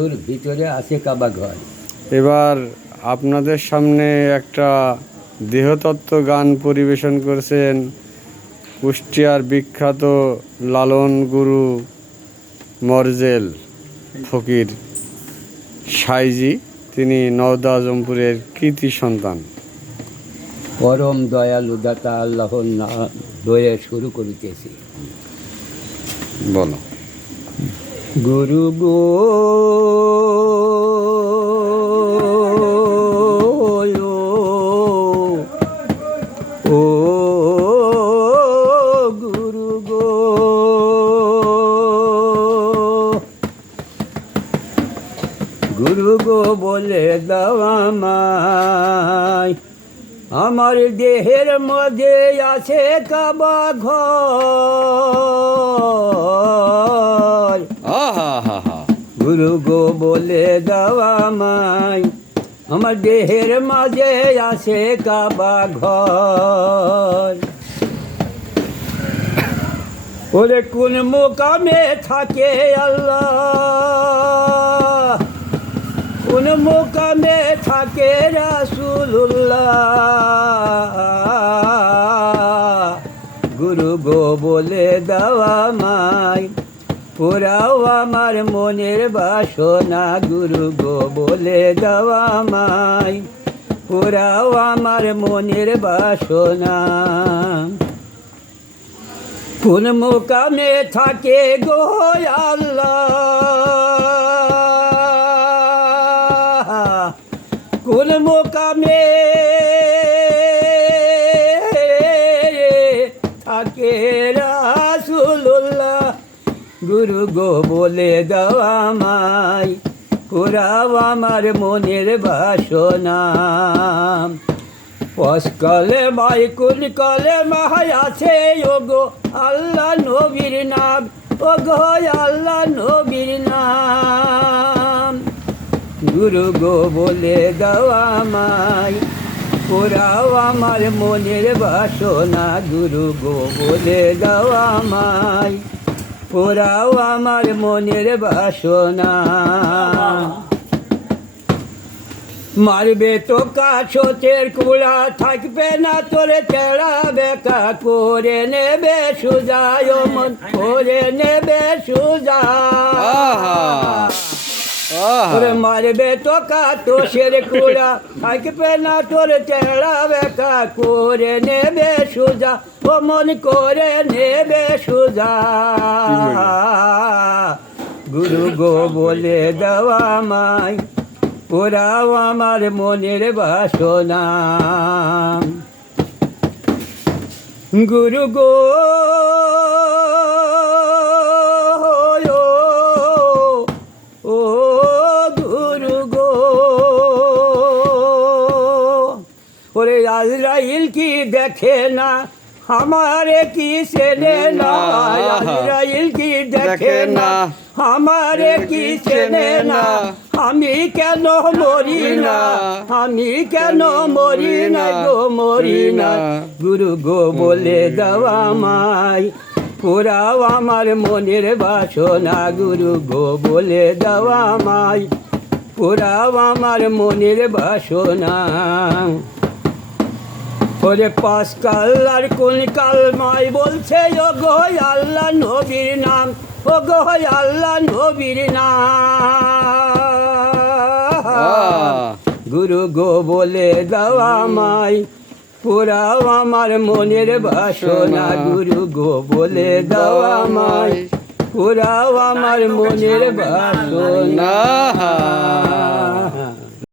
ওর ভিতরে আছে কাবা ঘর। এবার আপনাদের সামনে একটা দেহতত্ত্ব গান পরিবেশন করেছেন কুষ্টিয়ার বিখ্যাত লালন গুরু মরজেল ফকির সাইজি তিনি নওদা আজমপুরের কৃতি সন্তান। পরম দয়ালু দাতা আল্লাহর নাম ধরে শুরু করিতেছি। বলো। গুরু গো ও গুরু গো। গুরু গো বলে দেওয়া মাই আমার দেহের মধ্যে আছে কাবা ঘর। গুরু গো বলে দেওয়া মাই। আমার দেহের মাঝে আছে কাবা ঘর। ওরে কোন মোকামে থাকে আল্লাহ। কোন মোকামে থাকে রাসুল্লাহ গুরু গো বলে দেওয়া মাই। পুরাও আমার মনের বাসনা, গুরু গো বলে দেওয়া মাই পুরাও আমার মনের বাসনা। কোন মোকামে থাকে গো আল্লাহ? কোন মোকামে থাকে রাসুল্লাহ গুরু গো বলে মাই পুরাও আমার মনের বাসনা। পশকলে মাই কুল কলে মাহাই আছে গো আল্লাহ নবীর নাম ও গো আল্লাহ নবীর নাম। গুরু গো বলে মাই পুরাও আমার মনের বাসনা। গুরু গো বলে মাই পুরাও আমার মনের বাসনা। মারবে তো কাছের কুড়া, থাকবে না তোরে তেড়া বেকা। করে নেবে সুজায় মন, করে নেবে সুজা ওরে মারবে তো কাতোষের কুড়া থাকবে না তোর তেড়া বেকা করে নেবে সুজা ও মন করে নেবে সুজা। গুরু গো বলে দেওয়া মাই পুরাও আমার মনের বাসনা। গুরু গো আজরাইল কি দেখে না? আমারে কি চেনে না? আজরাইল কি দেখে না? আমারে কি চেনে না? আমি কেন মরি না? আমি কেন মরি না গো? মরি না। গুরু গো বলে দেওয়া মাই পুরাও আমার মনের বাসনা। গুরু গো বলে দেওয়া মাই পুরাও আমার মনের বাসনা। ওরে পাঁচ কাল্লার কোন কালমাই বলছে ও গো আল্লাহ নবীর নাম ও গো আল্লাহ নবীর নাম। গুরু গো বলে দেওয়া মাই পুরাও আমার মনের বাসনা। গুরু গো বলে দেওয়া মাই পুরাও আমার মনের বাসনা।